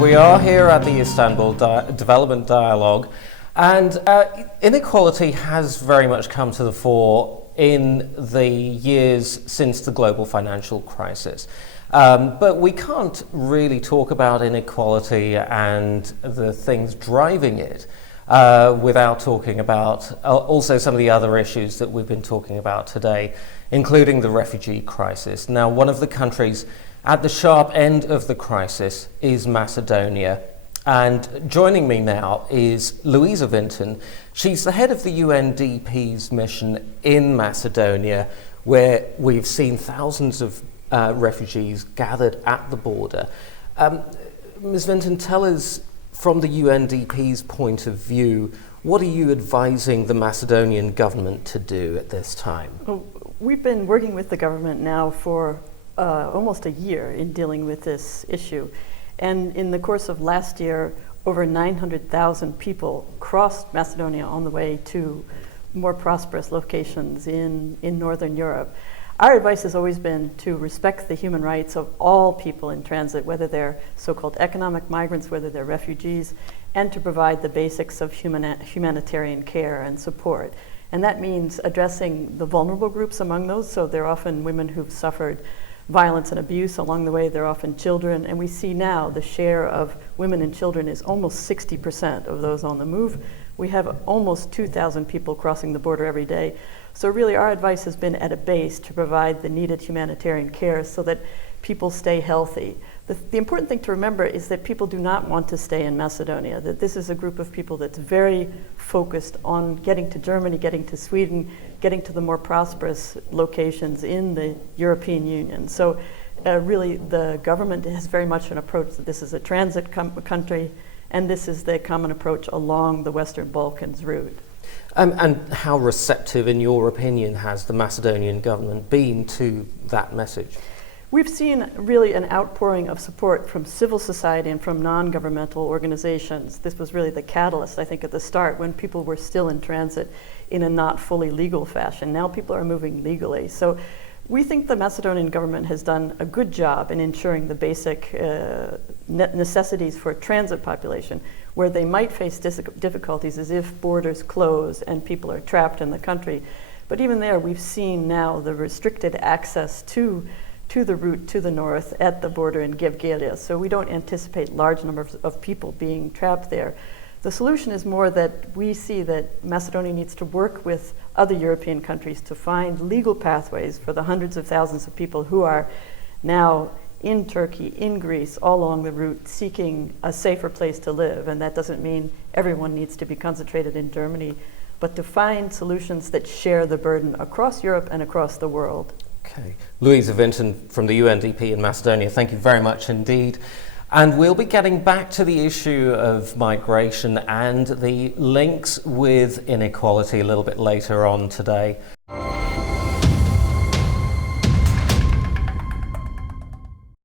We are here at the Istanbul Development Dialogue, and inequality has very much come to the fore in the years since the global financial crisis. But we can't really talk about inequality and the things driving it without talking about also some of the other issues that we've been talking about today, including the refugee crisis. Now, one of the countries at the sharp end of the crisis is Macedonia. And joining me now is Louisa Vinton. She's the head of the UNDP's mission in Macedonia, where we've seen thousands of refugees gathered at the border. Ms. Vinton, tell us, from the UNDP's point of view, what are you advising the Macedonian government to do at this time? Well, we've been working with the government now for almost a year in dealing with this issue. And in the course of last year, over 900,000 people crossed Macedonia on the way to more prosperous locations in Northern Europe. Our advice has always been to respect the human rights of all people in transit, whether they're so-called economic migrants, whether they're refugees, and to provide the basics of humanitarian care and support. And that means addressing the vulnerable groups among those. So they're often women who've suffered violence and abuse along the way. They're often children. And we see now the share of women and children is almost 60% of those on the move. We have almost 2,000 people crossing the border every day. So really our advice has been at a base to provide the needed humanitarian care so that people stay healthy. The important thing to remember is that people do not want to stay in Macedonia, that this is a group of people that's very focused on getting to Germany, getting to Sweden, getting to the more prosperous locations in the European Union. So really the government has very much an approach that this is a transit country, and this is the common approach along the Western Balkans route. And how receptive, in your opinion, has the Macedonian government been to that message? We've seen really an outpouring of support from civil society and from non-governmental organizations. This was really the catalyst, I think, at the start when people were still in transit in a not fully legal fashion. Now people are moving legally. So we think the Macedonian government has done a good job in ensuring the basic necessities for a transit population. Where they might face difficulties is if borders close and people are trapped in the country. But even there, we've seen now the restricted access to the route to the north at the border in Gevgelya. So we don't anticipate large numbers of people being trapped there. The solution is more that we see that Macedonia needs to work with other European countries to find legal pathways for the hundreds of thousands of people who are now in Turkey, in Greece, all along the route, seeking a safer place to live. And that doesn't mean everyone needs to be concentrated in Germany, but to find solutions that share the burden across Europe and across the world. Okay. Louisa Vinton from the UNDP in Macedonia, thank you very much indeed. And we'll be getting back to the issue of migration and the links with inequality a little bit later on today.